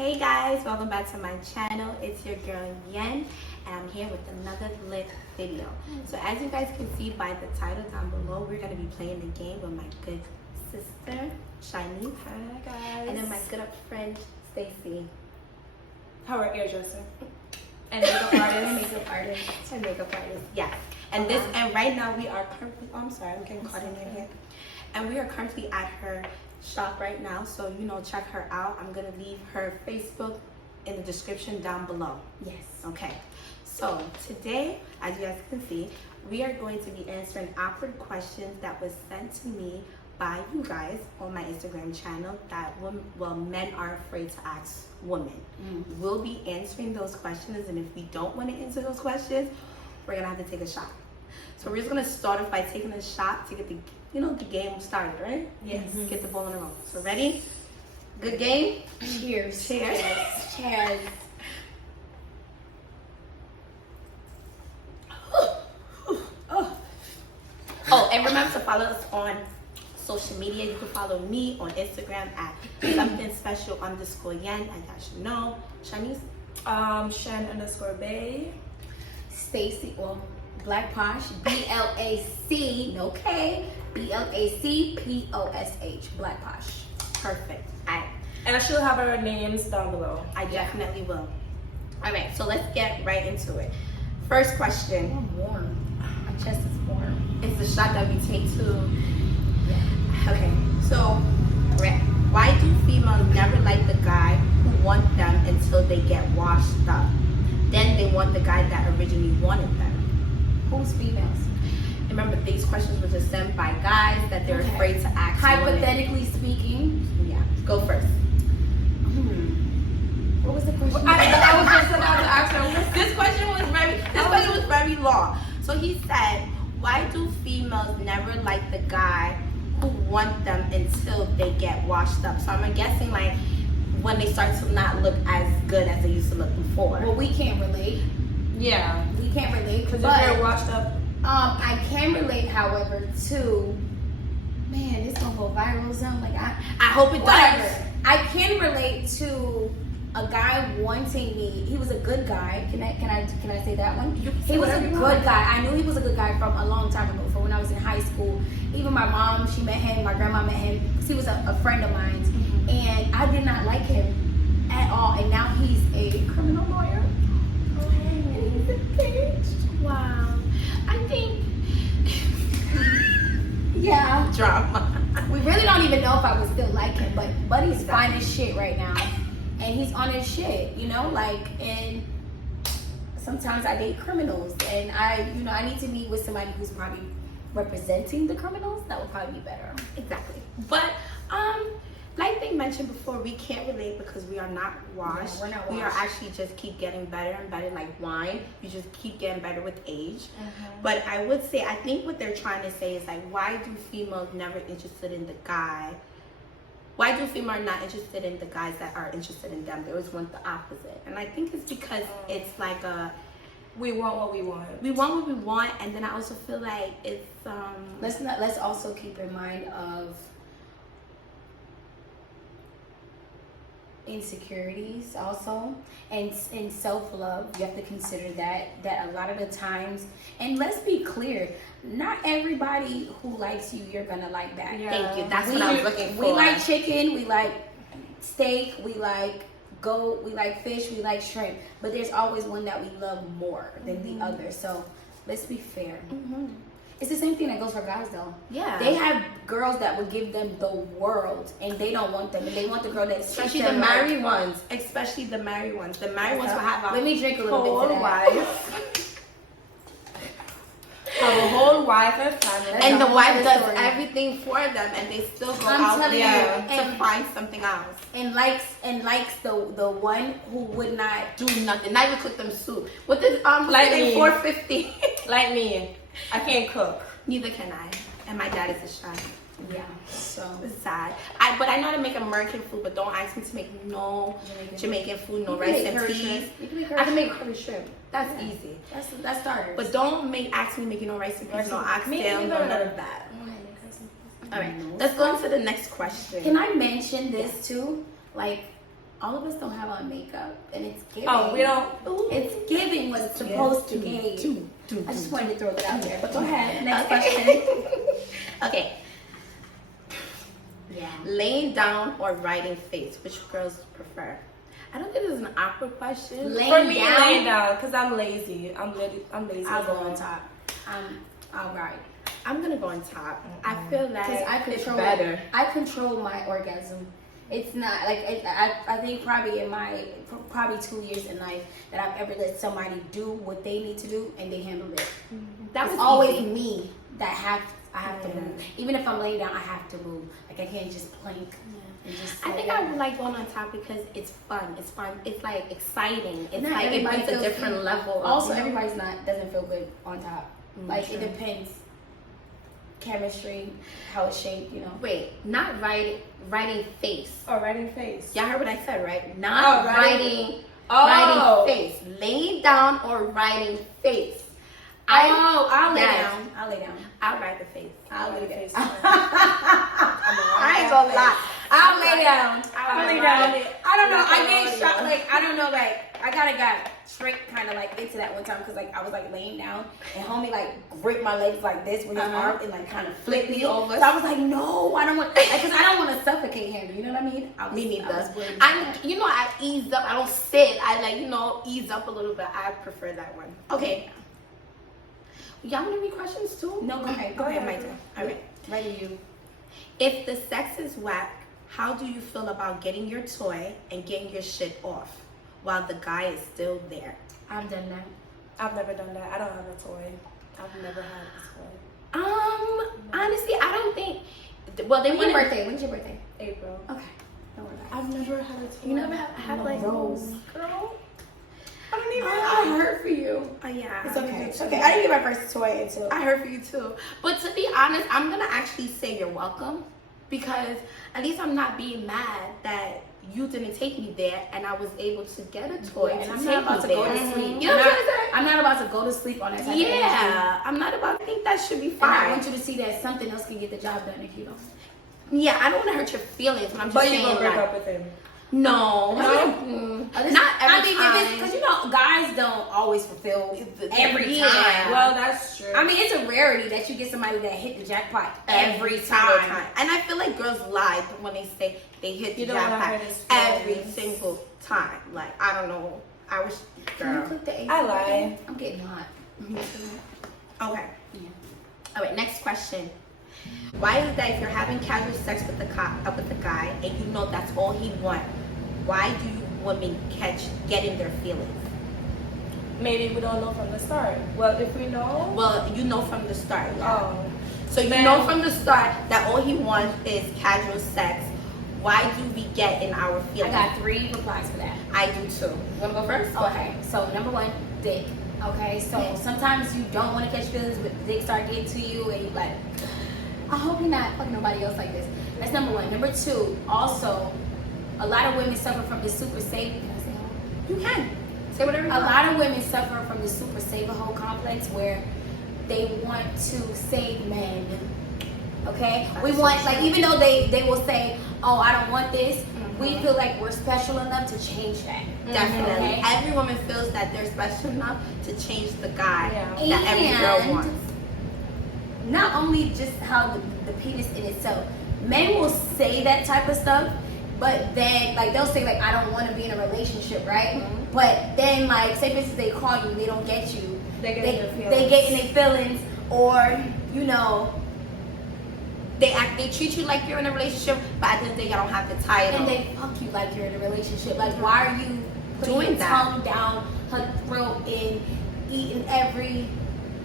Hey guys, welcome back to my channel. It's your girl Yen, and I'm here with another lit video. So as you guys can see by the title down below, we're going to be playing the game with my good sister, Shanice. Hi guys. And then my good friend, Stacy. How are hairdresser? And makeup artist. Yeah. And and right now we are currently, I'm sorry, I'm getting caught in your hair. And we are currently at her shop right now, so check her out. I'm gonna leave her Facebook in the description down below. Yes. Okay, so today, as you guys can see, we are going to be answering awkward questions that was sent to me by you guys on my Instagram channel that men are afraid to ask women. We'll be answering those questions, and if we don't want to answer those questions, we're gonna have to take a shot. So we're just gonna start off by taking a shot to get the game started, right? Yes. Get the ball in the roll. So ready? Good game? Cheers. Cheers. Cheers. Oh, and remember to follow us on social media. You can follow me on Instagram at something_special_yen. I got you know. Shanice? Shan_Bay. Stacy, Black Posh, BLAC, no K, BLACPOSH, Black Posh. Perfect. And I should have our names down below. I definitely will. All right, so let's get right into it. First question. I'm warm. My chest is warm. It's the shot that we take to. Yeah. Okay, so why do females never like the guy who want them until they get washed up? Then they want the guy that originally wanted them. Who's females? Remember, these questions were just sent by guys that they're afraid to ask. Hypothetically speaking. Yeah. Go first. What was the question? I was just about to ask her. This question was very long. So he said, why do females never like the guy who want them until they get washed up? So I'm guessing like when they start to not look as good as they used to look before. Well, we can't relate. Yeah. We can't relate. Because if they're washed up. I can relate, however, to, man, this gonna go viral soon. Like I hope it does. I can relate to a guy wanting me. He was a good guy. Can I say that one? He was a good guy. I knew he was a good guy from a long time ago, from when I was in high school. Even my mom, she met him. My grandma met him because he was a friend of mine, and I did not like him at all. And now he's a criminal lawyer. And he's engaged. Wow. I think. Yeah. Drama. We really don't even know if I would still like him, but Buddy's fine as shit right now. And he's on his shit, and sometimes I date criminals, and I need to be with somebody who's probably representing the criminals. That would probably be better. Exactly. But like they mentioned before, we can't relate because we are not washed. Yeah, we're not washed. We are actually just keep getting better and better, like wine. You just keep getting better with age. But I would say, I think what they're trying to say is like, why do females never interested in the guy? Why do females not interested in the guys that are interested in them? They always want the opposite. And I think it's because it's like We want what we want. we want what we want, and then I also feel like it's Let's also keep in mind of insecurities also, and self-love. You have to consider that a lot of the times, and let's be clear, not everybody who likes you you're gonna like back. Yeah. Thank you. That's what I was looking for. We like chicken, we like steak, we like goat, we like fish, we like shrimp, but there's always one that we love more than the other. So let's be fair. It's the same thing that goes for guys though. Yeah. They have girls that would give them the world, and they don't want them, and they want the girl that Especially the married ones. Especially the married ones. The married ones will have a Let me drink a little bit whole to that. wife. Have a whole wife and family. And the wife whole does story. everything for them, and they still go I'm out telling there you, to and- find something else. And likes the one who would not Do nothing. Not even cook them soup. What did Like me. 450? Like me. I can't cook. Neither can I. And my dad is a chef. Yeah. So It's sad. But I know how to make American food, but don't ask me to make no Jamaican food, no You can rice make and curry peas. shrimp. You can make curry I can make shrimp. curry shrimp. That's easy. that's starters. But don't ask me making no rice and peas, no oxtail, no none of that. All right, let's go into the next question. Can I mention this too? Like, all of us don't have on makeup, and it's giving. Oh, we don't. It's giving what's supposed to give. I just wanted to throw that out there. But go ahead. Next question. Okay. Yeah. Laying down or riding face? Which girls prefer? I don't think this is an awkward question. For me, laying down, because I'm lazy. I'm lazy. I'll go on top. I'll ride. I'm gonna go on top. I feel like Because it's better. I control my orgasm. It's not like I think probably in my 2 years in life that I've ever let somebody do what they need to do and they handled it. That It's was always easy. me that I have to move. Even if I'm laying down, I have to move. Like I can't just plank. And just I think I would like going on top because it's fun. It's fun. It's like exciting. It's Not like it everybody brings a feels different good. level. Also, of, everybody's doesn't feel good on top. Like true. it depends. Chemistry, how it's shaped, you know. Wait, not riding face. Oh, riding face. Y'all heard what I said, right? Not riding Oh. face. Laying down or riding face. I'll lay yes. down. I'll lay down. I'll ride the face. I'll lay face. down. I ain't gonna lie. I'll lay down. I'll lay ride down. it. I don't know. Like I a get rodeo. shot. Like I don't know. Like I got tricked kind of like into that one time because like I was like laying down and homie like gripped my legs like this with his arm and like kind of flipped me over. So I was like, no, I don't want because I don't want to suffocate him. You know what I mean? Me neither. I was worried about I'm, that. I ease up. I don't sit. I like, ease up a little bit. I prefer that one. Okay. Y'all want any questions too? No, go ahead. Go ahead, my turn. All right. Ready you. If the sex is whack, how do you feel about getting your toy and getting your shit off while the guy is still there? I've done that. I've never done that. I don't have a toy. I've never had a toy. Honestly, I don't think. Well, they When's your want birthday? When's your birthday? April. Okay. Don't worry about it. I've never had a toy. You never have like Rose. girl. I don't even I hurt for you. Oh yeah. It's okay. It's okay. I didn't get my first toy until. I heard for you too. But to be honest, I'm gonna actually say you're welcome because at least I'm not being mad that you didn't take me there and I was able to get a toy and to I'm take not about me to there. go to sleep. You know what I'm saying? I'm not about to go to sleep on that type of energy. Yeah, I'm not about to think that should be And I fine. want you to see that something else can get the job done if you don't. Yeah, I don't want to hurt your feelings, but I'm just But saying you gonna break like, up with him? no, This- not every time. because guys don't always fulfill every Yeah. time. Well, that's true. I mean, it's a rarity that you get somebody that hit the jackpot every single time. And I feel like girls lie when they say they hit the You don't wanna jackpot hurt his every feelings. single time. Like, I don't know. I wish, Can you girl. click the 8? I lie. I'm getting hot. Okay. Yeah. All right, next question. Why is that if you're having casual sex with the guy and you know that's all he wants, why do you women get in their feelings? Maybe we don't know from the start. Well, if we know. Well, you know from the start. Yeah. Oh. So you Then- know from the start that all he wants is casual sex. Why do we get in our I feelings? got 3 replies for that. I do too. You wanna go first? Okay, so number 1, dick. Okay, so sometimes you don't want to catch feelings, but the dick start getting to you, and you like, I hope you're not fucking nobody else like this. That's number 1. Number 2, also, a lot of women suffer from the super saving. Can I say that? You can. Say whatever you A want. lot of women suffer from the super saver hole complex where they want to save men. Okay? We That's want, so like, true. even though they will say, oh, I don't want this, we Mhm. feel like we're special enough to change that. Definitely. Okay? Every woman feels that they're special enough to change the guy Yeah. that every girl And wants. not only just how the penis in itself, men will say that type of stuff, but then like they'll say like I don't want to be in a relationship, right? Mhm. But then like say for instance they call you, they don't get you, They get in their feelings. they get in their feelings, or you know, They treat you like you're in a relationship, but at the end of the day, y'all don't have the title. and they fuck you like you're in a relationship. Like why are you putting Doing your that. tongue down her throat and eating every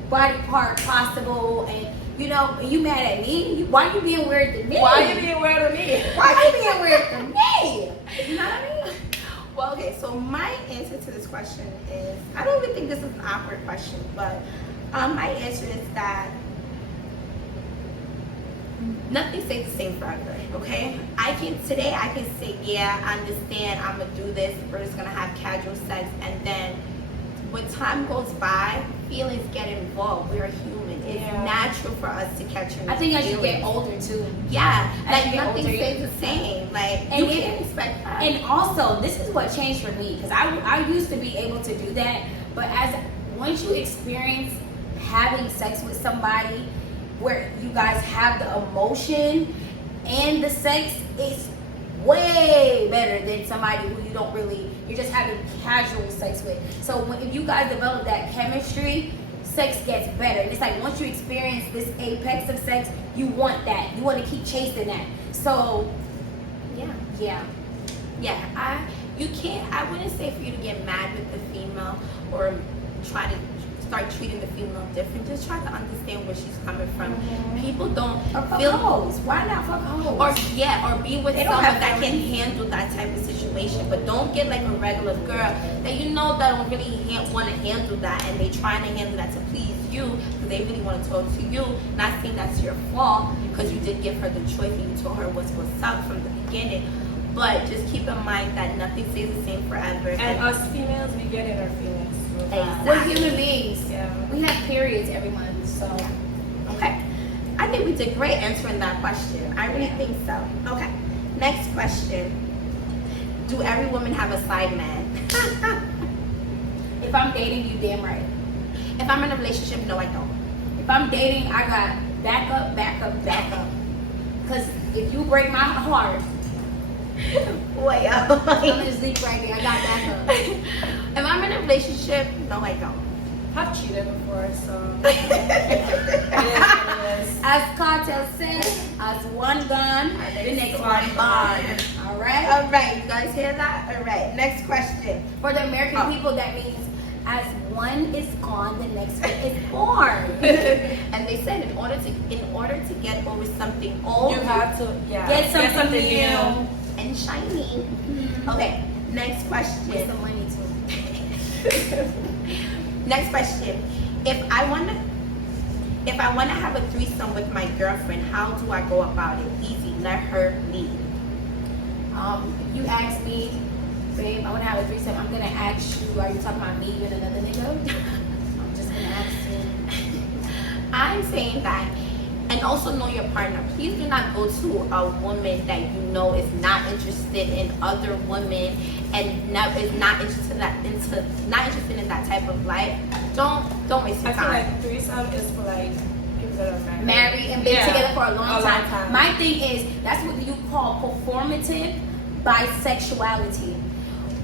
body part possible, and you know, you mad at me? Why you being weird to me? Why are you being weird to me? Why you being weird to me? You know what I mean? Well, okay, so my answer to this question is, I don't even think this is an awkward question, but my answer is that nothing stays the same forever, okay? Today I can say, yeah, I understand, I'm gonna do this, we're just gonna have casual sex, and then when time goes by, feelings get involved. We're human. It's natural for us to catch feelings. I think as you get older too. Yeah, As like you get nothing older, stays the same. Like And you it- can't expect that. And also, this is what changed for me because I used to be able to do that, but once you experience having sex with somebody where you guys have the emotion and the sex, it's way better than somebody who you're just having casual sex with. So if you guys develop that chemistry, sex gets better. And it's like once you experience this apex of sex, you want that. You want to keep chasing that. So yeah. I wouldn't say for you to get mad with the female or try to start treating the female different. Just try to understand where she's coming from. People don't Or fuck feel hoes. Why not fuck hoes? or be with They don't someone have that can feelings. handle that type of situation. But don't get like a regular girl that you know that don't really want to handle that, and they trying to handle that to please you because they really want to talk to you. Not saying that's your fault because you did give her the choice and you told her what's up from the beginning. But just keep in mind that nothing stays the same forever. And us females, we get in our feelings. Exactly. We're human beings. Yeah. We have periods every month, so Okay. I think we did great answering that question. I really think so. Okay. Next question. Do every woman have a side man? if I'm dating you, damn right. If I'm in a relationship, no, I don't. If I'm dating, I got backup. Because if you break my heart, Wait, I'm gonna sleep right there. I got backup. if I'm in a relationship, no, I don't. I've cheated before, so it is what it is. As Cartel said, as one gone, the next one gone. All right. All right, you guys hear that? All right, next question. For the American people, that means as one is gone, the next one is born. And they said in order to get over something old, You have to Get something new. and shiny. Okay, next With question. some money too. Next question. If I wanna have a threesome with my girlfriend, how do I go about it? Easy. Let her lead. If you ask me, babe, I want to have a threesome, I'm gonna ask you, are you talking about me and another nigga? I'm just gonna ask you. I'm saying that, and also know your partner. Please do not go to a woman that you know is not interested in other women and is not interested in that type of life. Don't waste I your feel time. like threesome is for like people that are married. Married and been together for a long time. time. My thing is, that's what you call performative bisexuality.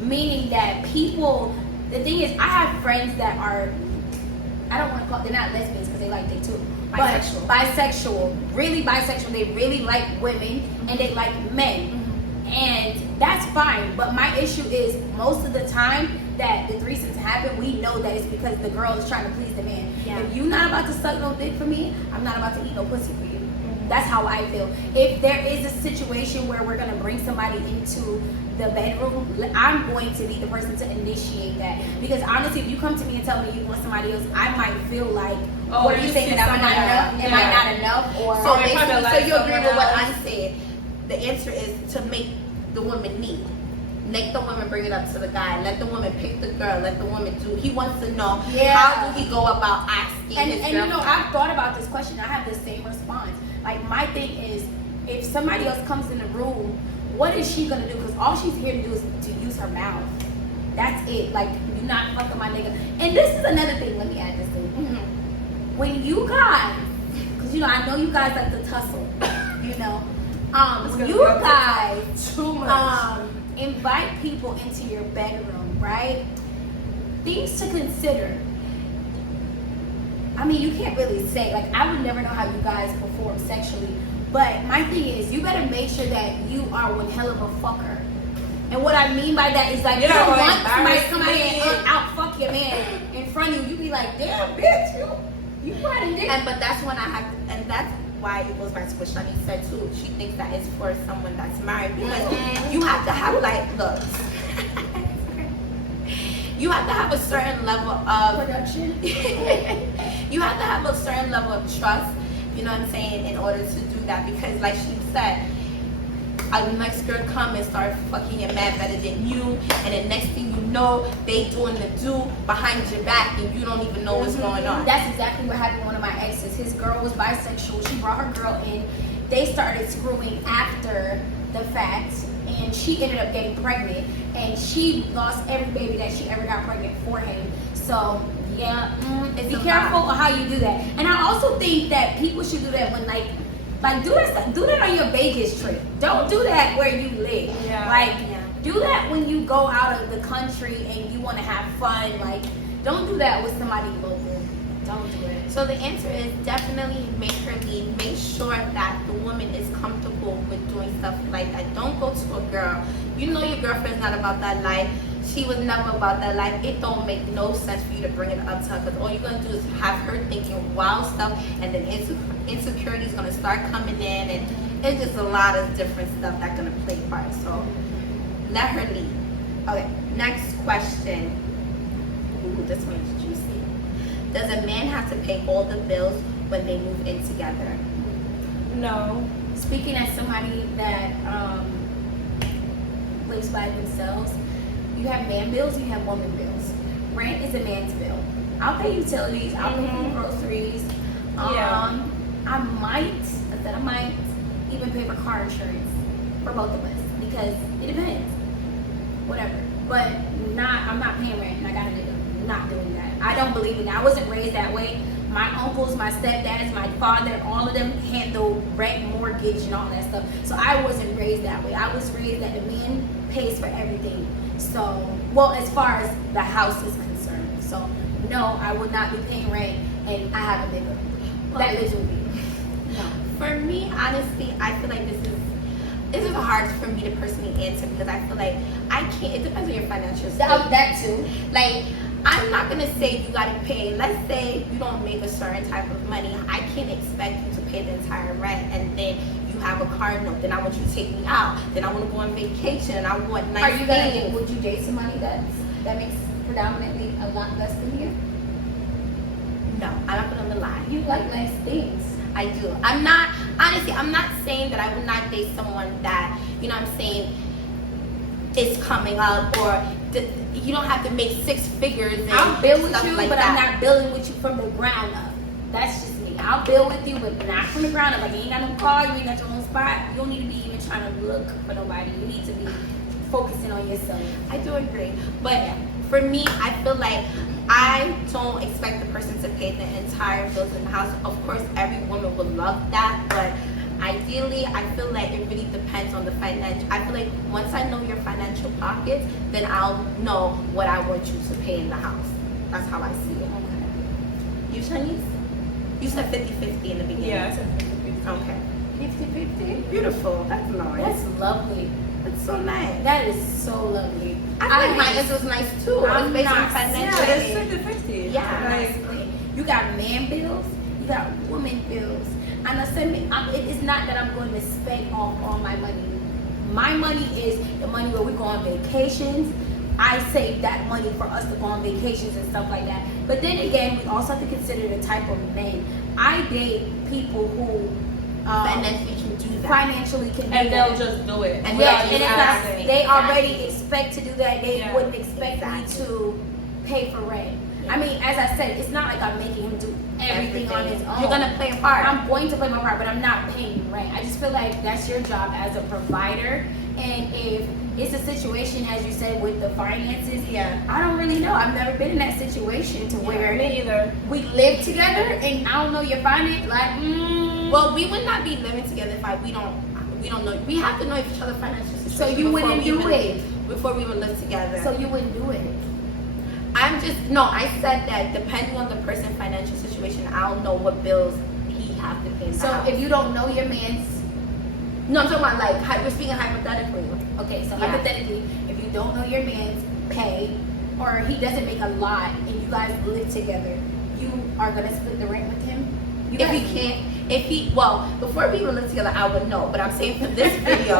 Meaning that people, the thing is, I have friends that are, I don't want to call, they're not lesbians because they like they too. Bisexual. But bisexual, really bisexual. They really like women and they like men. And that's fine. But my issue is most of the time that the threesomes happen, we know that it's because the girl is trying to please the man. Yeah. If you're not about to suck no dick for me, I'm not about to eat no pussy for you. That's how I feel. If there is a situation where we're gonna bring somebody into the bedroom, I'm going to be the person to initiate that. Because honestly, if you come to me and tell me you want somebody else, I might feel like, Oh, what are you you saying see that I'm not somebody enough? else. Am I Yeah. not enough? Or So Or if basically, I so like you agree with what someone I'm saying? The answer is to make the woman lead. Let the woman bring it up to the guy. Let the woman pick the girl. Let the woman do. He wants to know Yeah. how do he go about asking and his you know, girlfriend. I've thought about this question. I have the same response. Like my thing is, if somebody else comes in the room, what is she gonna do? Because all she's here to do is to use her mouth. That's it. Like you're not fucking my nigga. And this is another thing. Let me add this thing. When you guys, because you know, I know you guys like to tussle. You know, when you guys too much. invite people into your bedroom, right? Things to consider. I mean, you can't really say, like, I would never know how you guys perform sexually, but my thing is, you better make sure that you are one hell of a fucker. And what I mean by that is, like, you You're don't not want somebody embarrass to come out here me. and out fuck your man in front of you. You be like, damn, bitch, you riding dick. But that's when I have, and that's why it goes back to what Shanice said too. She thinks that it's for someone that's married because you have to have you have to have a certain level of Production. you have to have a certain level of trust, you know what I'm saying, in order to do that. Because like she said, the next girl come and start fucking your man better than you, and the next thing you know, they doing the do behind your back, and you don't even know what's going on. That's exactly what happened with one of my exes. His girl was bisexual. She brought her girl in. They started screwing after the fact, and she ended up getting pregnant, and she lost every baby that she ever got pregnant for him. So yeah, be careful on how you do that. And I also think that people should do that when like do that on your Vegas trip. Don't do that where you live. Do that when you go out of the country and you want to have fun. Like, don't do that with somebody local. Don't do it. So the answer is definitely make her lead. Make sure that the woman is comfortable with doing stuff like that. Don't go to a girl. You know your girlfriend's not about that life. She was never about that life. It don't make no sense for you to bring it up to her, because all you're going to do is have her thinking wild stuff, and then insecurity is going to start coming in, and it's just a lot of different stuff that's going to play part. So let her lead. Okay, next question. Ooh, this one is juicy. Does a man have to pay all the bills when they move in together? No. Speaking as somebody that lives by themselves, you have man bills, you have woman bills. Rent is a man's bill. I'll pay utilities, I'll pay for groceries. I might even pay for car insurance for both of us, because it depends. Whatever. But I'm not paying rent, and I got a nigga. Not doing that. I don't believe in that. I wasn't raised that way. My uncles, my stepdads, my father, all of them handle rent, mortgage, and all that stuff. So I wasn't raised that way. I was raised that the man pays for everything. So, well, as far as the house is concerned. So, no, I would not be paying rent, and I have a nigga that lives with me. No. For me, honestly, I feel like this is hard for me to personally answer, because I feel like I can't. It depends on your financial state. That too. Like, I'm not gonna say you gotta pay. Let's say you don't make a certain type of money. I can't expect you to pay the entire rent, and then you have a car note. Then I want you to take me out. Then I want to go on vacation, and I want nice things. Would you date somebody that makes predominantly a lot less than you? No, I'm not gonna lie. You like nice things. I do. I'm not saying that I would not date someone that, you know what I'm saying, is coming up, or you don't have to make six figures. And I'll build with you, like but that. I'm not building with you from the ground up. That's just me. I'll build with you, but not from the ground up. Like, you ain't got no car, you ain't got your own spot. You don't need to be even trying to look for nobody. You need to be focusing on yourself. I do agree. But for me, I feel like I don't expect the person to pay the entire bills in the house. Of course, every woman would love that, but ideally, I feel like it really depends on the financial. I feel like once I know your financial pockets, then I'll know what I want you to pay in the house. That's how I see it. Okay. You, Shanice? You said 50-50 in the beginning. Yeah, I said 50-50. Okay. 50-50? Beautiful. That's nice. That's lovely. That's so nice. That is so lovely. I think mine was nice too. I'm based on not financial. Yeah, it's 50-50. Yeah. Honestly, you got man bills, you got woman bills. And it is not that I'm going to spend off all my money. My money is the money where we go on vacations. I save that money for us to go on vacations and stuff like that. But then again, we also have to consider the type of men. I date people who Financially can do that. Financially can do And that. they'll just do it. And Yeah, they'll and just it's ask not, me. they already Exactly. expect to do that. They Yeah. wouldn't expect Exactly. me to pay for rent. I mean, as I said, it's not like I'm making him do everything on his own. You're gonna play a part. I'm going to play my part, but I'm not paying you rent. I just feel like that's your job as a provider. And if it's a situation, as you said, with the finances, I don't really know. I've never been in that situation to where Me either. we live together and I don't know your finance. Like, Well, we would not be living together if we don't know. We have to know each other's financial situation. so you before wouldn't we do even- it. before we even live together. So you wouldn't do it. I said that depending on the person's financial situation, I'll know what bills he have to pay. So if you don't know your man's, no, I'm talking about like we're speaking hypothetically. okay, so Yeah. hypothetically, if you don't know your man's pay, or he doesn't make a lot, and you guys live together, you are gonna split the rent with him. If he can't, before we even live together, I would know. But I'm saying for this video,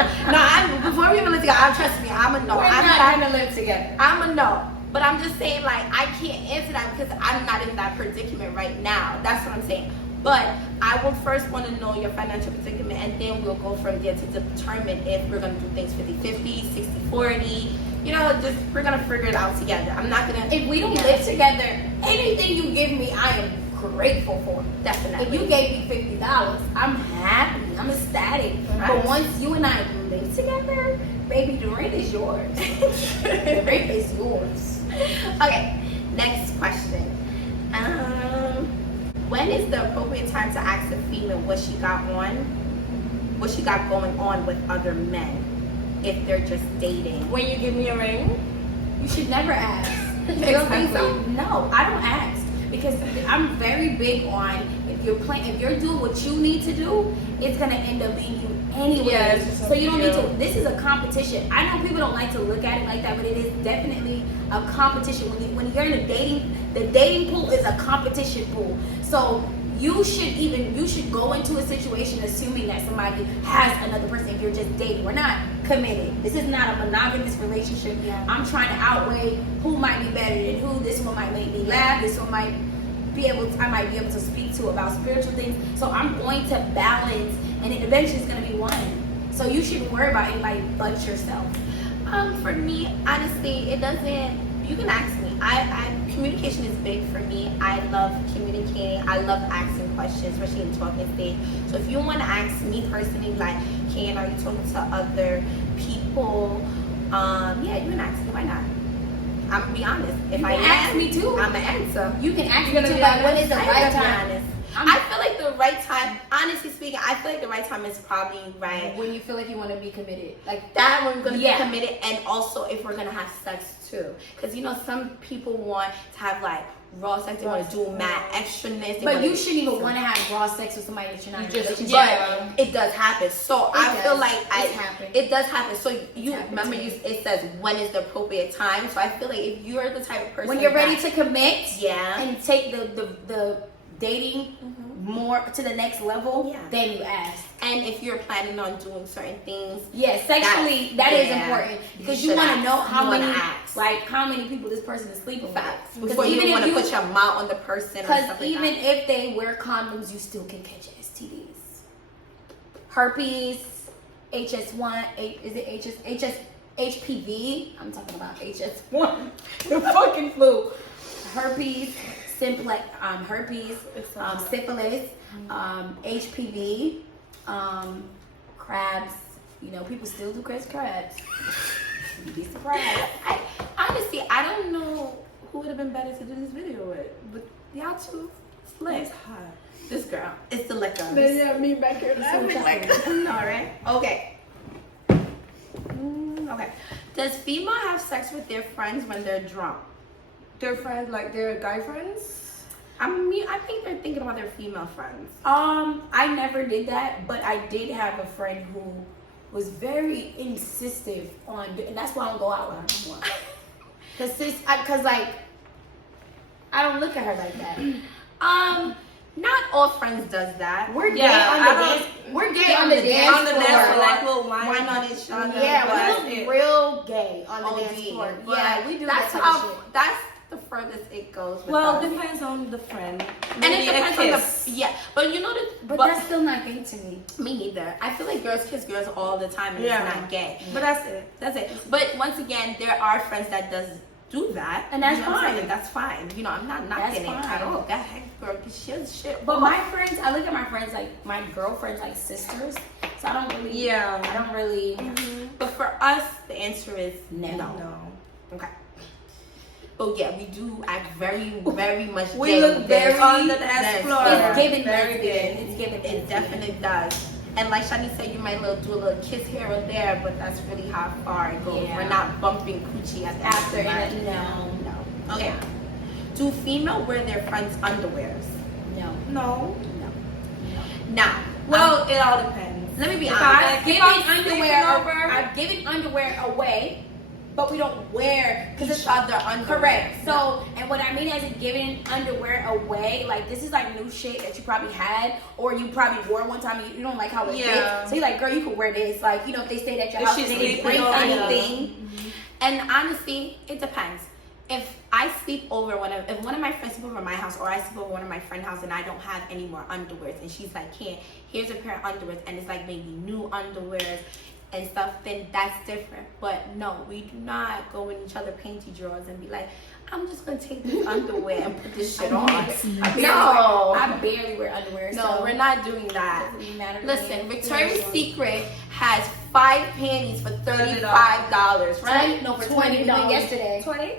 before we even live together, trust me, I'm a no. We're I'm not not gonna live together. I'm a no. But I'm just saying, like, I can't answer that because I'm not in that predicament right now. That's what I'm saying. But I will first want to know your financial predicament, and then we'll go from there to determine if we're going to do things 50-50, 60-40. You know, just we're going to figure it out together. I'm not going to... If we don't live together, anything you give me, I am grateful for. Definitely. If you gave me $50, I'm happy. I'm ecstatic. Right. But once you and I live together, baby, the rent is yours. The rent is yours. Okay, next question. When is the appropriate time to ask a female what she got going on with other men if they're just dating? When you give me a ring? You should never ask. You don't think so? No, I don't ask because I'm very big on if you're doing what you need to do, it's gonna end up being you anyway. Yes, so you don't need to. This is a competition. I know people don't like to look at it like that, but it is definitely a competition. When you're in the dating pool is a competition pool. So you should go into a situation assuming that somebody has another person. If you're just dating, we're not committed. This is not a monogamous relationship. Yeah. I'm trying to outweigh who might be better than who. This one might make me laugh. This one I might be able to speak to about spiritual things. So I'm going to balance, and it eventually is going to be one. So you shouldn't worry about anybody but yourself. For me, honestly, it doesn't. You can ask me. Communication is big for me. I love communicating. I love asking questions, especially in talking stage. So if you want to ask me personally, like, Ken, are you talking to other people? Yeah, you can ask me. Why not? I'm gonna be honest. If You I can ask me too. I'm gonna answer. You can ask me You're too, gonna be like when honest? is the I right gotta be time? honest. I feel like the right time, honestly speaking, I feel like the right time is probably right. When you feel like you want to be committed, like That when we're gonna Yeah. be committed, and also if we're gonna have sex too, because you know some people want to have like raw sex, they want to do mad extraness. they But wanna- you shouldn't even want to have raw sex with somebody that you're not. You in a just- relationship But with. it does happen. So It I feel does. like It's happened. it does happen. So you happened remember to me. it says when is the appropriate time. So I feel like if you're the type of person When you're ready that- to commit, yeah, and take the dating more to the next level, Yeah. then you ask. and if you're planning on doing certain things, Yes, sexually that is yeah, important because you you should want to know ask. how You wanna many ask. how many people this person is sleeping facts with. before you even want if to put your mouth on the person. Because Because even like that. if they wear condoms, you still can catch STDs. Herpes, HS1, is it HPV? I'm talking about HS1. The fucking flu. Herpes, simplex, herpes, syphilis, HPV, crabs. You know, people still do crabs. You'd be surprised. Honestly, I don't know who would have been better to do this video with, but y'all two split. It's hot. This girl, it's the liquor. Yeah, me back here No, right? Okay. Okay. Does female have sex with their friends when they're drunk? Their friends, like their guy friends? I think they're thinking about their female friends. I never did that, but I did have a friend who was very insistent on, and that's why I don't go out with her no more. Cause like, I don't look at her like that. Not all friends does that. We're gay Yeah, on I the don't- dance. We're gay on the dance On the floor. dance floor, like little wine. wine on each other. Yeah, but we look real gay on the OD. dance floor. But Yeah, we do that's that type how. of shit. That's the furthest it goes. With Well, us. it depends on the friend. And it Maybe a depends on kiss. the but you know But that's still not gay to me. me neither. I feel like girls kiss girls all the time and Yeah. it's not gay. But that's it. That's it. But once again, there are friends that does do that, And that's you know what I'm fine. saying? That's fine. You know, I'm not knocking it That's at fine. all. Go ahead, girl, get shit. But off. my friends, I look at my friends like my girlfriends like sisters. So I don't really. Yeah. I don't really. But for us, the answer is No. No. Okay. But yeah, we do act very, very much We gay. look very on the dance Yes, floor. yes. It's given Very lesbian. gay. It's given. It lesbian. definitely does. And like Shanice said, you might do a little kiss here or there, but that's really how far it goes. Yeah. We're not bumping coochie at the After end of the it, night. no. Okay. Do female wear their friends' underwears? No. No. Now, Well, it all depends. let me be If honest. I- I've given I'm underwear. sleeping over- I've given underwear away, but we don't wear because Each other underwear. correct. So, and what I mean as in giving underwear away, like this is like new shit that you probably had or you probably wore one time. And you don't like how it Yeah. fits. So you're like, girl, you can wear this. Like, you know, if they stayed at your If house, she's and they didn't sleeping bring over, yeah. anything. And honestly, it depends. if I sleep over if one of my friends sleep over at my house, or I sleep over one of my friend's house and I don't have any more underwears, and she's like, here's a pair of underwears, and it's like maybe new underwears and stuff, then that's different. But no, we do not go in each other's panty drawers and be like, I'm just gonna take this underwear and put this shit on. I barely wear underwear. No, so we're not doing that. it doesn't matter to Listen, me. Victoria's Secret has 5 panties for $35, right? No, for $20. We went yesterday. 20?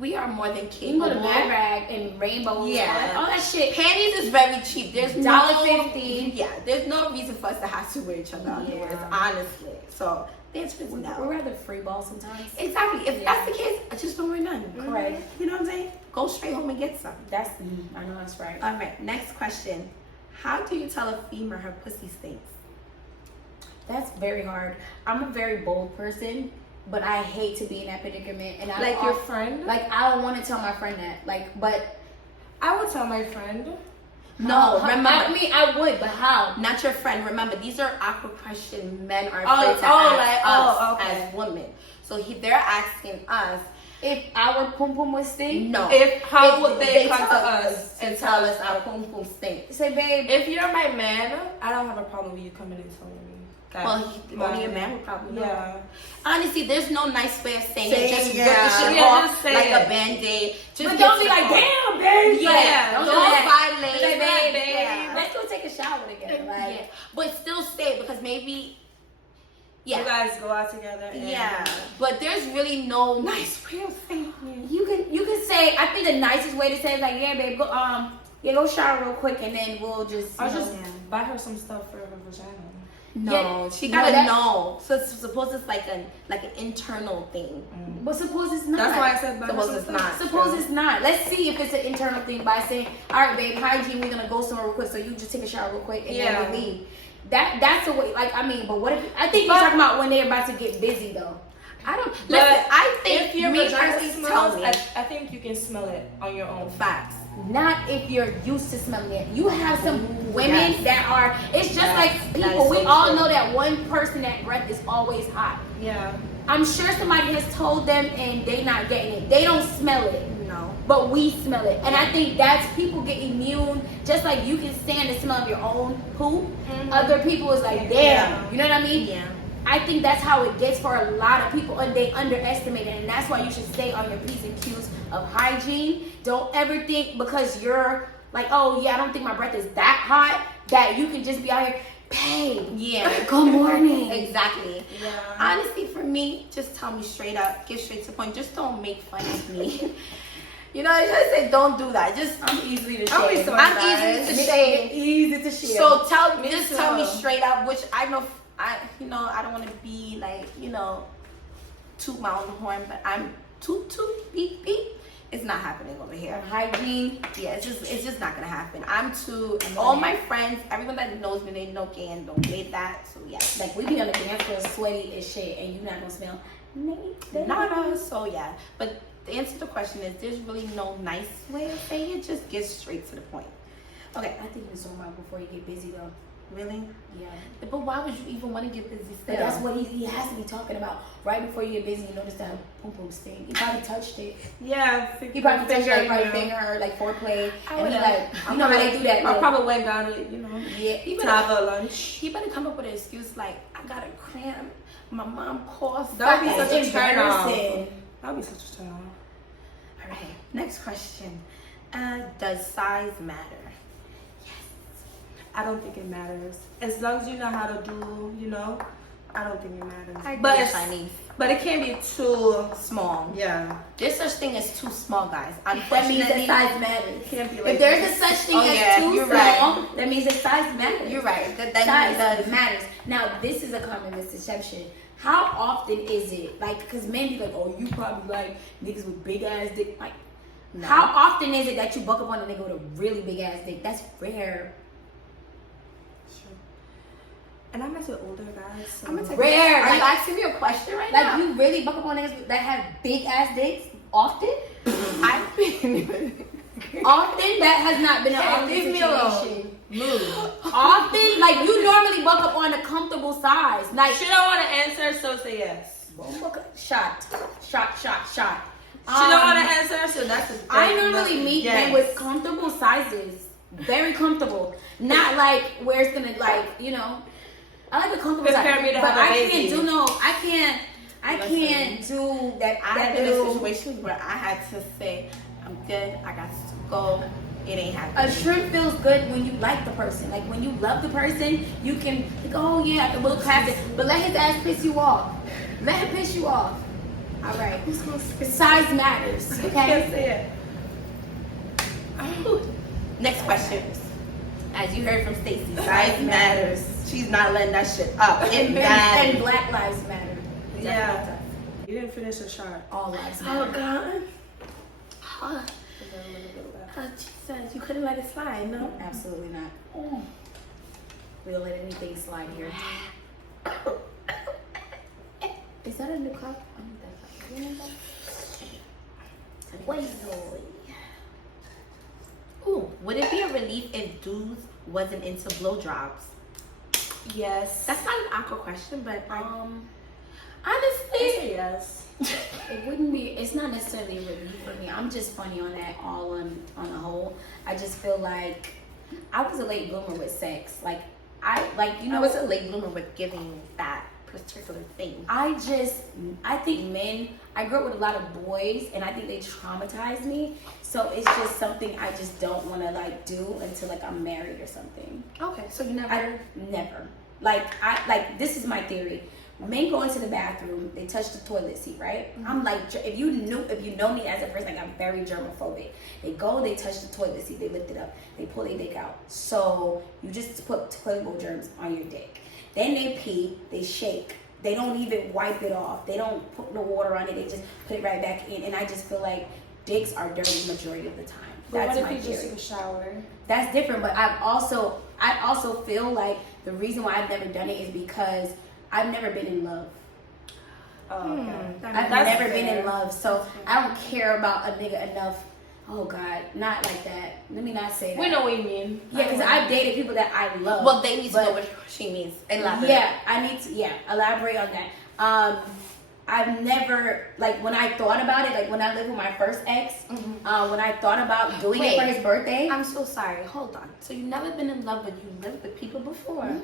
We are more than You can capable. go to Mad Rag and Rainbows. Yeah. All that shit. Panties is very cheap. There's $1.50. Yeah, there's no reason for us to have to wear each other underwear, honestly. So the answer is We're no. rather free ball sometimes. Exactly. If that's the case, I just don't wear none. Correct. You know what I'm saying? Go straight home and get some. I know that's right. All right. Next question. How do you tell a female her pussy stinks? That's very hard. I'm a very bold person, but I hate to be in that predicament. And I Like your friend? Like I don't want to tell my friend that. Like, but I would tell my friend. No, remember. I mean, I would, but how? Not your friend. Remember, these are awkward questions men are Oh, afraid to ask us okay. as women. So they're asking us. If our pum pum would stink, No. How would they come tell to us and tell us our pum pum stinks? say, babe. If you're my man, I don't have a problem with you coming and telling me. That Only a man would probably know. Yeah. Honestly, there's no nice way of saying Say it. Just it, rip the yeah. shit Yeah, off just say like it. a band-aid. Just But get don't to be the like, point. damn, babe. Yeah, Don't do don't that. violate. Say, babe, Yeah. let's go take a shower together. Like, Yeah. But still say it, because maybe, You yeah. guys go out together. And Yeah. But there's really no nice way of saying it. you can say. I think the nicest way to say it is like, yeah, babe, go shower real quick, and then we'll just. I'll you know, just buy her some stuff for her vagina. No, Yeah, she no, gotta that- know. So suppose it's like an internal thing. But suppose it's not. That's why I said buy her Suppose some it's stuff. not. Suppose it's not. Let's see if it's an internal thing by saying, all right, babe, hygiene, we're gonna go somewhere real quick, so you just take a shower real quick and Yeah. then we leave. That's a way. Like, I mean, but what if? I think you're talking about when they're about to get busy, though. I don't. But Listen, I think if your me vagina personally smells, tell me I think you can smell it on your own. facts. Not if you're used to smelling it. You have some women Yes. that are. It's just like That people. is We so all true. know that one person that breath is always hot. Yeah. I'm sure somebody has told them and they not getting it. They don't smell it. No. But we smell it. And I think that's people get immune. Just like you can stand the smell of your own poop. Other people is like, damn. Yeah. You know what I mean? Yeah. I think that's how it gets for a lot of people, and they underestimate it. And that's why you should stay on your P's and Q's of hygiene. Don't ever think because you're like, oh yeah, I don't think my breath is that hot, that you can just be out here, babe. Yeah. Good morning. Exactly. Yeah. Honestly, for me, just tell me straight up, get straight to the point. Just don't make fun of me. You know, I just say don't do that. Just I'm easily to I'll be shame. so I'm embarrassed. easy to shame. Easy to share. So Me just too. tell me straight up, which I know I don't want to be like, toot my own horn, but I'm toot beep beep. It's not happening over here. hygiene. Yeah, it's just not gonna happen. All my friends, everyone that knows me, they know can don't make that. So yeah, Like we be on the dance floor sweaty as shit, and you not gonna smell not us. So yeah, but the answer to the question is there's really no nice way of saying it. Just get straight to the point. Okay, I think it's talking about before you get busy though. really? Yeah. But why would you even want to get busy still? But that's what he has to be talking about. Right before you get busy, you notice that pum pum sting. He probably touched it. Yeah. He probably touched finger, like you know. finger, like foreplay. I And he would've. like, you know how they do that. I'll like, probably went down it, you know. yeah. He better, Travel lunch. he better come up with an excuse like, I got a cramp. My mom coughed. That would be That's such a turn off. embarrassing. That would be such a turn off. All right, next question. Does size matter? I don't think it matters. As long as you know how to do, I don't think it matters. But But but it can't be too small. yeah. There's such thing as too small, guys. That means Unfortunately, that size matters. Can't be like If there's this. a such thing Oh, as yeah, too you're small, right. that means that size matters. you're right. That Size does. matters. Now, this is a common misconception. How often is it, like, because men be like, oh, you probably like niggas with big ass dick. Like, No. how often is it that you buck up on a nigga with a really big ass dick? That's rare. Sure. And I'm into older guys. So. I'm gonna take Rare, Are you like- asking me a question right Like, now? you really buck up on niggas that have big ass dicks often? I've been. Often? That has not been an Hey, often leave me situation. alone. Often? Like, you normally buck up on a comfortable size. Like, She don't want to answer, so say yes. Shot. She don't want to answer, so that's a I normally meet men with comfortable sizes. Very comfortable. Not like where it's gonna like, you know. I like a comfortable size. Prepare me to but have a I baby. can't do no. I can't do that. I've that been in little. situations where I had to say, I'm good, I got to go. It ain't happening. A shrimp feels good when you like the person. Like when you love the person, you can like, oh yeah, I can look past it. But let his ass piss you off. Let him piss you off. All right. Size matters. I can't Okay. say it. Next question. As you heard from Stacy, size matters. She's not letting that shit up. It matters. And Black Lives Matter. Yeah. You didn't finish a shot. All lives matter. Oh God. Oh, Jesus, you couldn't let it slide, no? Absolutely not. We don't let anything slide here. Is that a new cup? I need that cup. Wait, ooh, would it be a relief if dudes wasn't into blowjobs? Yes. That's not an awkward question, but I honestly, say yes. It wouldn't be. It's not necessarily a relief for me. I'm just funny on that. All on the whole, I just feel like I was a late bloomer with sex. Like I was a late bloomer with giving that particular thing. I think men. I grew up with a lot of boys, and I think they traumatized me. So it's just something I just don't want to like do until like I'm married or something. Okay, so you never. I never. Like this is my theory. Men go into the bathroom, they touch the toilet seat, right? Mm-hmm. I'm like, if you know me as a person, like I'm very germophobic. They go, they touch the toilet seat, they lift it up, they pull their dick out. So you just put toilet bowl germs on your dick. Then they pee, they shake. They don't even wipe it off. They don't put no water on it. They just put it right back in. And I just feel like dicks are dirty majority of the time. But That's what my if you theory. just took a shower? That's different, but I also feel like the reason why I've never done it is because I've never been in love. Oh, okay. I've That's never been fair. in love, so I don't care about a nigga enough. Oh God, not like that. Let me not say that. We know what you mean. Yeah, because I've dated people that I love. Well, they need to but- know what she means. Elaborate. Yeah, I need to. Yeah, elaborate on that. I've never, like, when I thought about it, like when I lived with my first ex, when I thought about doing it for his birthday. I'm so sorry. Hold on. So you've never been in love, but you lived with people before?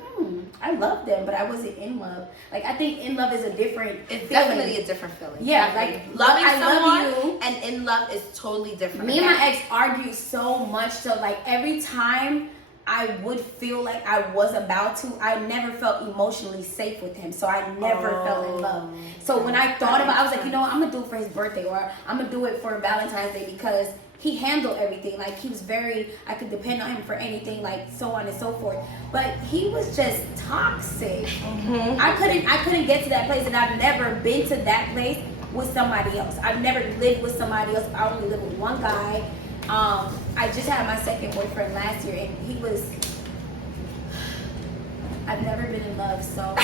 I love them, but I wasn't in love. Like, I think in love is a different It's feeling. definitely a different feeling. Yeah, Definitely. like, loving I someone love you. and in love is totally different. Me and my ex argued so much, so like every time I would feel like I was about to, I never felt emotionally safe with him, so I never fell in love. So when I thought about it, I was like, you know what, I'm gonna do it for his birthday, or I'm gonna do it for Valentine's Day, because he handled everything. Like, he was very, I could depend on him for anything, like so on and so forth. But he was just toxic. I couldn't get to that place, and I've never been to that place with somebody else. I've never lived with somebody else. I only lived with one guy. I just had my second boyfriend last year, and he was. I've never been in love, so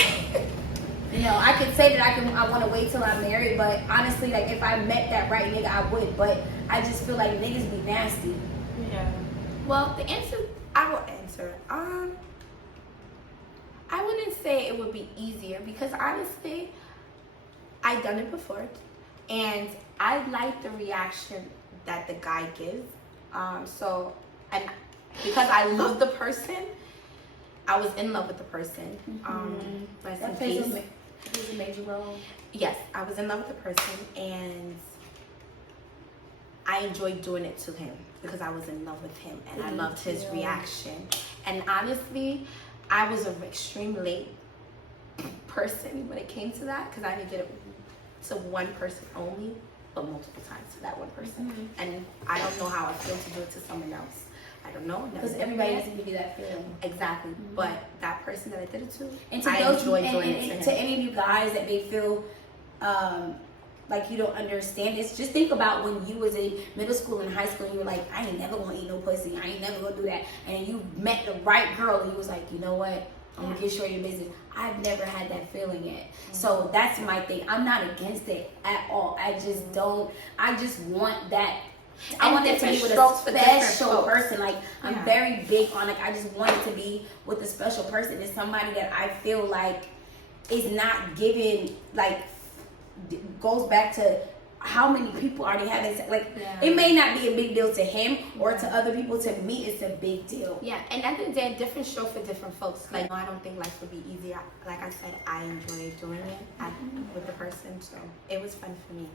you know, I could say that I want to wait till I'm married, but honestly, like, if I met that right nigga, I would. But I just feel like niggas be nasty. Yeah. Well, the answer, I will answer. I wouldn't say it would be easier, because honestly, I've done it before, and I like the reaction that the guy gives. So, and because I love the person, I was in love with the person. Rest in That plays peace. a major role. Yes, I was in love with the person, and I enjoyed doing it to him because I was in love with him, and I loved his reaction. And honestly, I was an extreme late person when it came to that, because I didn't get it to one person only, but multiple times to that one person. And I don't know how I feel to do it to someone else. I don't know. Because everybody doesn't give you that feeling. Exactly. But that person that I did it to, And to I those enjoyed doing and it to to him. any of you guys that may feel like you don't understand this, just think about when you was in middle school and high school, and you were like, I ain't never gonna eat no pussy, I ain't never gonna do that, and you met the right girl, and you was like, you know what, I'm gonna get short of your business. I've never had that feeling yet. So that's my thing. I'm not against it at all. I just don't. I just want that. I And want it to be different with strokes a for different special folks. person. Like, I'm very big on, like, I just want it to be with a special person. It's somebody that I feel like is not giving, like, goes back to how many people are they having sex. Like, Yeah. it may not be a big deal to him or to other people. To me, it's a big deal. Yeah, and at the end of the day, different show for different folks. Like, I don't think life would be easier. Like I said, I enjoy doing it with the person, so it was fun for me.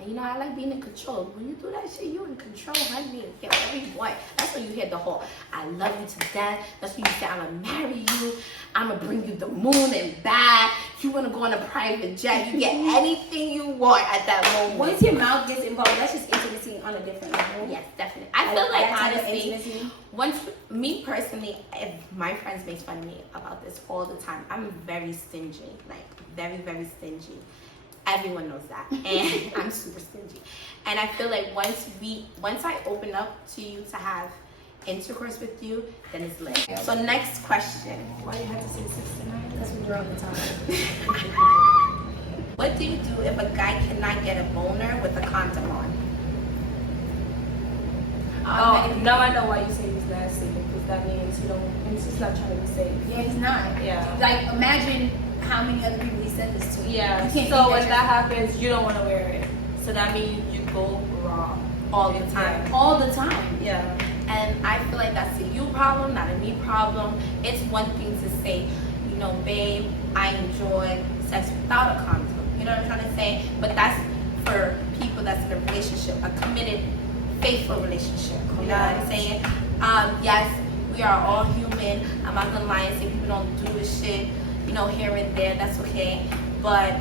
And you know, I like being in control. When you do that shit, you in control, honey. Get whatever you want. That's when you hear the whole, I love you to death. That's when you say, I'm gonna marry you. I'm gonna bring you the moon and back. You wanna go on a private jet. You get anything you want at that moment. Once your mouth gets involved, that's just intimacy on a different level. Yes, definitely. I feel like, that type of honestly, intimacy. once, me personally, if my friends make fun of me about this all the time, I'm very stingy. Like, very, very stingy. Everyone knows that, and I'm super stingy. And I feel like once I open up to you to have intercourse with you, then it's lit. So next question. Why you have to say 69? That's what we're on the time. What do you do if a guy cannot get a boner with a condom on? Oh, now I know why you say he's nasty, because that means he's just not trying to be safe. Yeah, he's not. Yeah. Like, imagine how many other people he said this to. Yeah. You can't So think when that happens, you don't want to wear it. So that means you go raw All the time. all the time. Yeah. And I feel like that's a you problem, not a me problem. It's one thing to say, you know, babe, I enjoy sex without a condom. You know what I'm trying to say? But that's for people that's in a relationship, a committed, faithful relationship. You know what I'm saying? Yes, we are all human. I'm not gonna lie and say people don't do this shit, you know, here and there. That's okay. But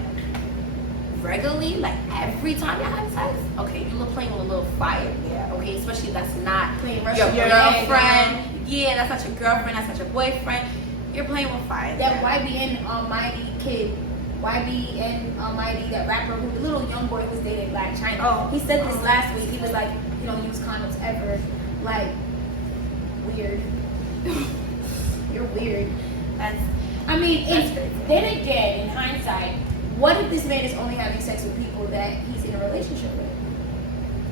regularly, like every time y'all have sex, okay, you look playing with a little fire there, okay? Especially that's not Playing your Russian girlfriend. roulette, Yeah, that's not your girlfriend, that's not your boyfriend. You're playing with fire. That there. YBN Almighty kid, YBN Almighty, that rapper who the little young boy was dating Black China. Oh. He said this last week. He was like, you don't use condoms ever. Like, weird. You're weird. That's I mean, That's it's, crazy. then again, in hindsight, what if this man is only having sex with people that he's in a relationship with?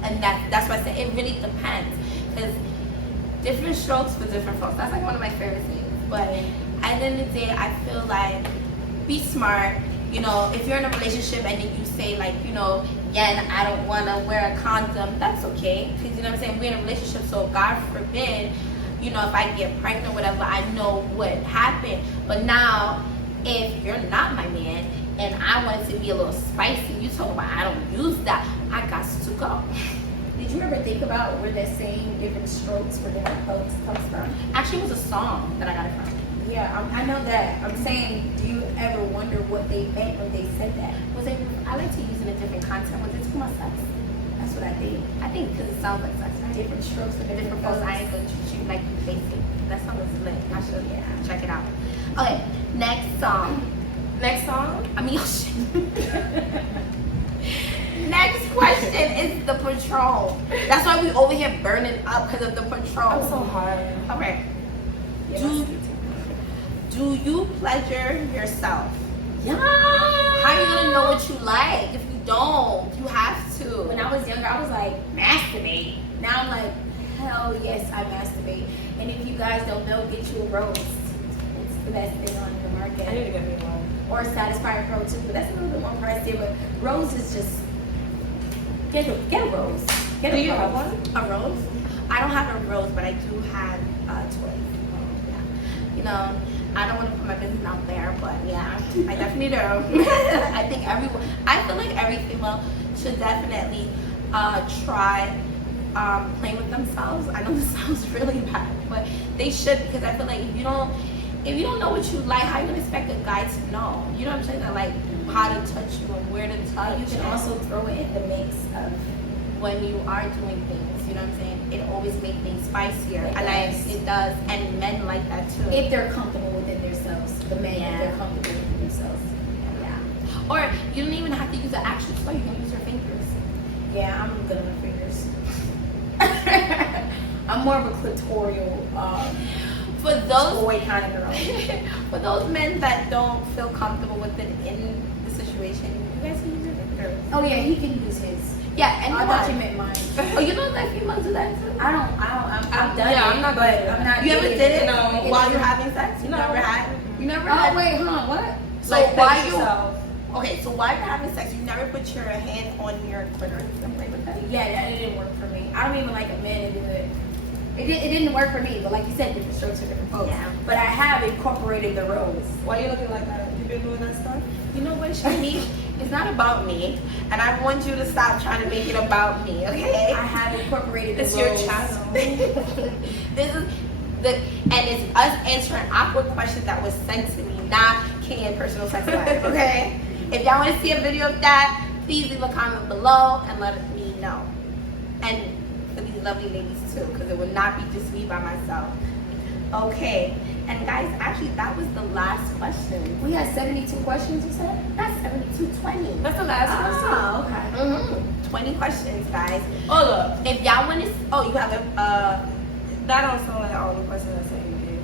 and that's why I say it really depends. Because different strokes for different folks. That's like one of my favorite things. But at the end of the day, I feel like be smart. You know, if you're in a relationship and then you say like, you know, yeah, I don't want to wear a condom, that's okay. Because you know what I'm saying? We're in a relationship, so God forbid, you know, if I get pregnant or whatever, I know what happened. But now, if you're not my man and I want it to be a little spicy, you talk about I don't use that, I got to go. Did you ever think about where that saying different strokes for different folks comes from? Actually, it was a song that I got it from. Yeah, I know that. I'm saying, do you ever wonder what they meant when they said that? Was it? I like to use it in different content. Was it too much sex? That's what I think. I think because it sounds like sex, right? Different strokes for different Different folks. folks. I ain't gonna treat you like you basic. That song is lit. I should check it out. Okay, next song. Next song? I mean, oh shit. Next question is the patrol. That's why we over here burning up because of the patrol. I'm so hard. Okay. Yeah, Do you pleasure yourself? Yeah. How are you gonna know what you like if you don't? You have to. When I was younger, I was like, masturbate. Now I'm like, hell yes, I masturbate. And if you guys don't know, get you a rose. It's the best thing on the market. I need to get me one. Or a Satisfyer Pro too, but that's a little bit more pricey. But rose is just get a rose. Get Do a you rose. have one? A rose? I don't have a rose, but I do have toys. Yeah. You know, I don't want to put my business out there, but yeah, I definitely do. I think I feel like every female should definitely try playing with themselves. I know this sounds really bad, but they should, because I feel like if you don't know what you like, how you gonna expect a guy to know? You know what I'm saying? Like how to touch you and where to touch. You can and also throw it in the mix of when you are doing things, you know what I'm saying? It always makes things spicier. It does. It does, and men like that too. if they're comfortable within themselves. The men, Yeah. if they're comfortable within themselves. Yeah. Or you don't even have to use an actual toy. You can use your fingers. Yeah, I'm good on my fingers. I'm more of a clitoral For those toy kind of girl. for those men that don't feel comfortable with it in the situation, you guys can use your fingers. Oh yeah, he can use his. Yeah, and I thought you meant mine. Oh, you know that females do that too. I've done yeah, it, I'm not but good at I'm that. not. You ever good did at it No. while you're having sex? You No. never had. You never Oh had. wait, huh? What? So Like, while pace you yourself. Okay, so while you're having sex, you never put your hand on your clitoris and play with it? Yeah, that didn't work for me. I don't even like a man to do it. It didn't work for me, but like you said, different strokes for different folks. Yeah. But I have incorporated the roles. Why you looking like that? You been doing that stuff? You know what, Shanice? It's not about me, and I want you to stop trying to make it about me, okay? I have incorporated the It's roles. your channel. This is and it's us answering awkward questions that was sent to me, not King and personal sex life, okay? If y'all want to see a video of that, please leave a comment below and let me know. And for these lovely ladies too, because it will not be just me by myself. Okay, and guys, actually that was the last question. We had 72 questions, you said? That's 7220. That's the last Oh, okay. 20 questions, guys. Hold up. If y'all want to, oh, you have a, That don't sound like all the questions I said you did.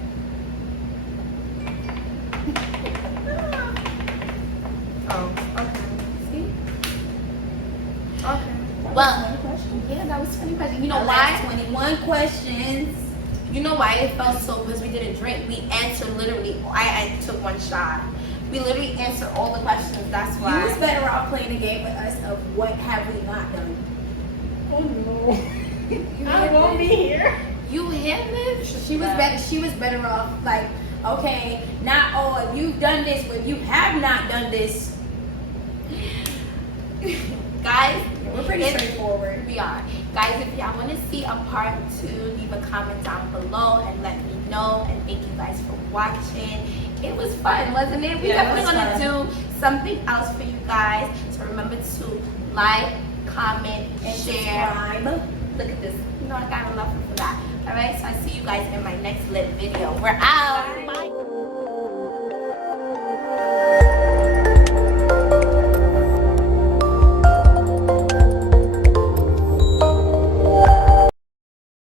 Oh, okay. see? Okay. Well, 20 questions. yeah, that was 20 questions. You know I why? last 21 questions. You know why it felt so, because we didn't drink. We answered literally, I took one shot. We literally answered all the questions, that's You was why. better off playing a game with us of what have we not done. Oh no. You I hear won't be this? here. You hear this? She was better off like, okay, not oh if you've done this, but if you have not done this. Guys, We're pretty if- straightforward. We are. Guys, if y'all want to see a part 2, leave a comment down below and let me know. And thank you guys for watching. It was fun, wasn't it? We're Yeah, it definitely was going to do something else for you guys. So remember to like, comment, And share. subscribe. Look at this. You know, I got a love for that. Alright, so I see you guys in my next lit video. We're out.